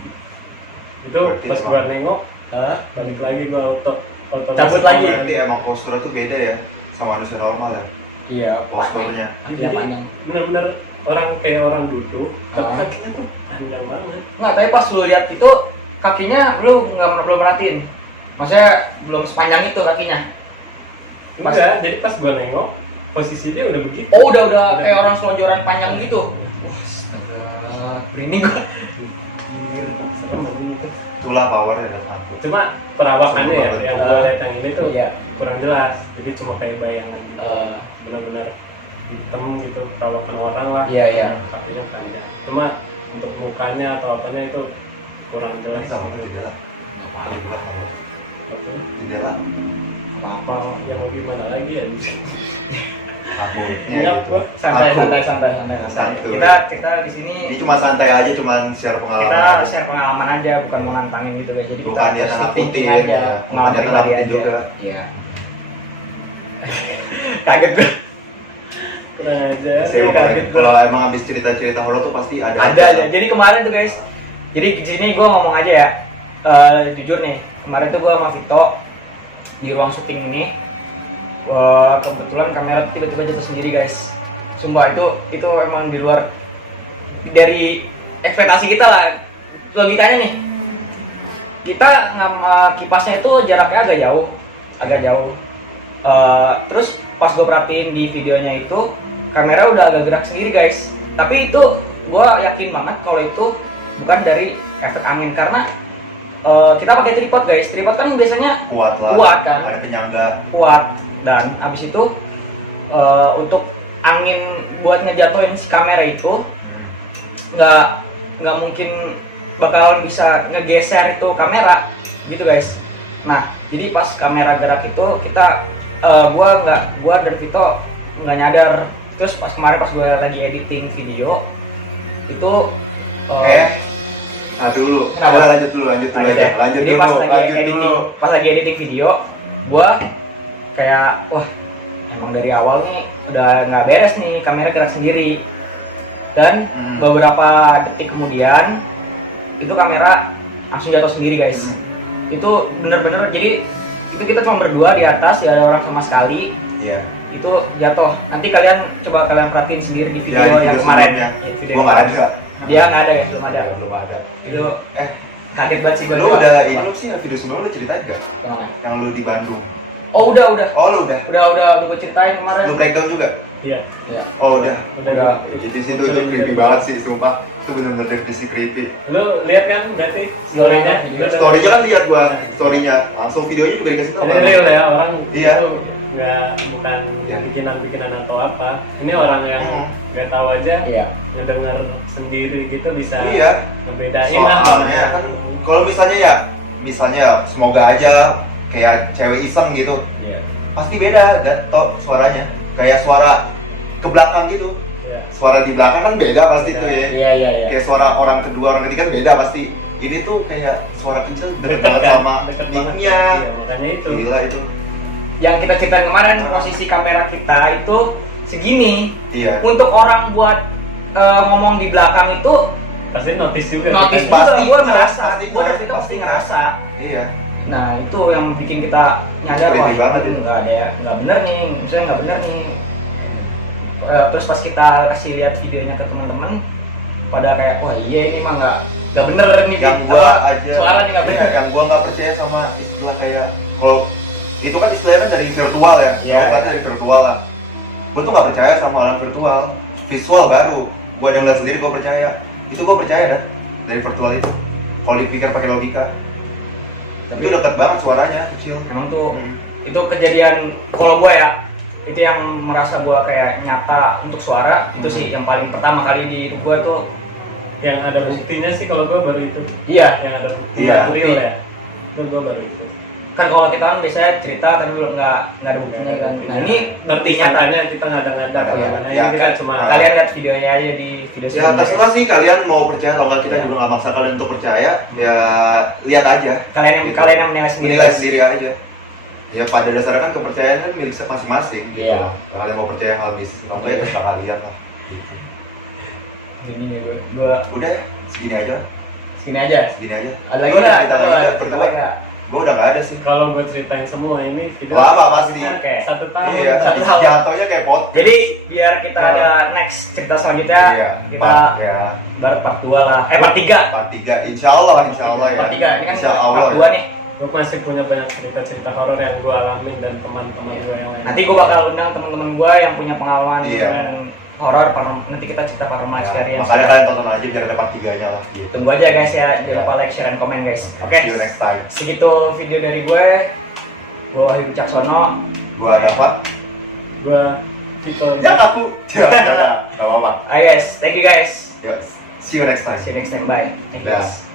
Itu Berarti pas emang- gua nengok, balik lagi gua auto Cabut lagi. Berarti emang posturnya tuh beda ya sama manusia normal ya. Iya, Posturnya. kakinya panjang. Bener-bener orang kayak orang duduk, tapi Ah. kakinya tuh panjang banget. Nggak, tapi pas lu lihat itu kakinya lu belum perhatiin. Maksudnya belum sepanjang itu kakinya. Enggak, jadi pas gua nengok, posisi dia udah begitu. Oh, udah kayak orang selonjoran panjang gitu. Wah, astaga, merinding gua. Serem banget itu. Itulah powernya dan aku. Cuma perawakannya ya, yang gua lihat yang ini tuh Iya. kurang jelas. Jadi cuma kayak bayangan gitu. Eh. Benar-benar hitam gitu, perawakan orang lah. Iya. Kakinya panjang. Cuma untuk mukanya atau apanya itu kurang jelas. Ini sama jendela. Paling gelap kalau jendela. Apa yang mau gimana lagi ya? Takutnya Iya, gitu. gua Santai. Santuy. Kita di sini Ini cuma santai aja, cuma share pengalaman. kita aja. share pengalaman aja, bukan mau nantangin gitu guys. Jadi Bukan kita niat positive nakutin, thinking aja, ya. pengalaman Bukan niat pribadi nakutin aja. juga. Iya. Kaget gue. Kurang ajar. Saya kaget kalau emang habis cerita-cerita horor tuh pasti ada Ada. Jadi kemarin tuh guys, jadi di sini gue ngomong aja ya, jujur nih, kemarin tuh gue sama Vito di ruang syuting ini, kebetulan kamera tiba-tiba jatuh sendiri guys. Sumpah itu emang di luar dari ekspektasi kita lah. Logikanya nih, kita kipasnya itu jaraknya agak jauh. Terus pas gue perhatiin di videonya itu kamera udah agak gerak sendiri guys. Tapi itu gue yakin banget kalau itu bukan dari efek angin karena kita pakai tripod guys. Tripod kan biasanya kuat kan, ada penyangga kuat, dan abis itu untuk angin buat ngejatuhin si kamera itu nggak mungkin bakalan bisa ngegeser itu kamera gitu guys. Nah jadi pas kamera gerak itu kita gua dan Vito nggak nyadar. Terus pas kemarin pas gue lagi editing video itu dulu. Kenapa? Lanjut dulu Jadi pas lagi editing video gua kayak wah emang dari awal nih udah nggak beres nih, kamera gerak sendiri. Dan beberapa detik kemudian itu kamera langsung jatuh sendiri guys. Itu bener-bener, jadi itu kita cuma berdua di atas, tidak ada orang sama sekali. Iya. Itu jatuh. Nanti coba kalian perhatiin sendiri di video yang kemarin. Ya, video gua nggak ada. Dia nggak ada ya, belum ada. Itu kaget banget sih gue. Lu udah ini sih video sebelumnya lu ceritain gak? Kemana? Yang lu di Bandung. Oh udah. Oh lu udah. Udah gue ceritain kemarin. Lu breakdown juga? Iya. Oh udah. Udah. Di situ itu creepy banget sih, sumpah. Itu bener-bener definisi creepy. Lu lihat kan berarti story-nya? Story-nya kan lihat gua, story-nya. Langsung videonya juga dikasih tahu. Ini real ya, orang Iya. itu bukan bikinan atau apa. Ini orang yang nggak tahu aja, ngedenger sendiri gitu bisa ngebedain lah. Soalnya kan kalau misalnya semoga aja kayak cewek iseng gitu. Iya. Pasti beda suaranya. Kayak suara ke belakang gitu. Iya. Suara di belakang kan beda pasti tuh ya. Iya. Kayak suara orang kedua, orang ketiga kan beda pasti. Ini tuh kayak suara kecil deket banget kan? sama Deket banget. mic-nya. Iya, makanya itu. Gila itu. Yang kita ceritain kemarin, posisi kamera kita itu segini. Iya. Untuk orang buat ngomong di belakang itu Pasti notice juga. notice kita. Pasti gue itu, ngerasa, pasti gue itu, itu pasti pasti ngerasa. Iya. Nah itu yang bikin kita nyadar wah Creepy banget itu. nggak bener nih, misalnya nggak bener nih. Terus pas kita kasih lihat videonya ke teman-teman, pada kayak wah iya ini mah nggak bener nih. Yang gua aja suara nih nggak bener. Yang gua nggak percaya sama istilah kayak kalau itu kan istilahnya kan dari virtual ya. Iya. Kalau kan dari virtual lah. Gua tuh nggak percaya sama alam virtual. Visual baru. Gua ada yang lihat sendiri, gua percaya. Itu gua percaya dah dari virtual itu. Kalau dipikir pakai logika. Tapi itu dekat banget suaranya, kecil. Emang tuh itu kejadian kalau gue ya, itu yang merasa gue kayak nyata untuk suara itu sih yang paling pertama kali di hidup gue tuh. Yang ada buktinya sih kalau gue baru itu. Iya. Yang ada bukti Iya. real ya. Itu gue baru itu. Kan kalau kita kan biasanya cerita tapi belum nggak ada buktinya kan. Nah ini ngerti nyatanya kita ngada-ngada. Ya, Ini kan cuma kalian lihat videonya aja di video Ya terserah sih kalian mau percaya atau enggak, kita juga nggak maksa kalian untuk percaya. Ya lihat aja. Kalian yang menilai sendiri. Menilai sendiri aja. Ya pada dasarnya kan kepercayaan kan milik masing-masing gitu. Iya. Kalau kalian mau percaya hal mistis atau enggak ya terserah kalian lah. Gitu. Gini nih gue Udah segini aja. sini aja. Ada lagi Lu ada nggak? cerita lagi nggak? Berdua? Gue udah nggak ada sih. kalau gue ceritain semua ini video Lama pasti. Oke. 1 tahun. Iya, satu tahun. jatuhnya kayak podcast. Jadi biar kita ada next cerita selanjutnya, Iya, kita baru part 2 lah. Part 3. Part 3, insya Allah ya. Part 3 ini kan Insya Allah part 2 nih. Gue masih punya banyak cerita-cerita horor yang gue alamin dan teman-teman gue yang lain. Nanti gue bakal undang teman-teman gue yang punya pengalaman Iya. dengan horor. Nanti kita cerita paranormal Ya, experience. makanya kalian tonton aja biar ada part 3-nya lah gitu. Tunggu aja guys ya, jangan lupa like, share, dan komen guys. Oke. See you next time. Segitu video dari gue. Gue Wahyu Wicaksono. Gua Dapat. Gue Vito. Ya aku. Ya, enggak apa-apa. Ayo guys, thank you guys. Ya, see you next time. See you next time, bye. Thank you Dah. guys.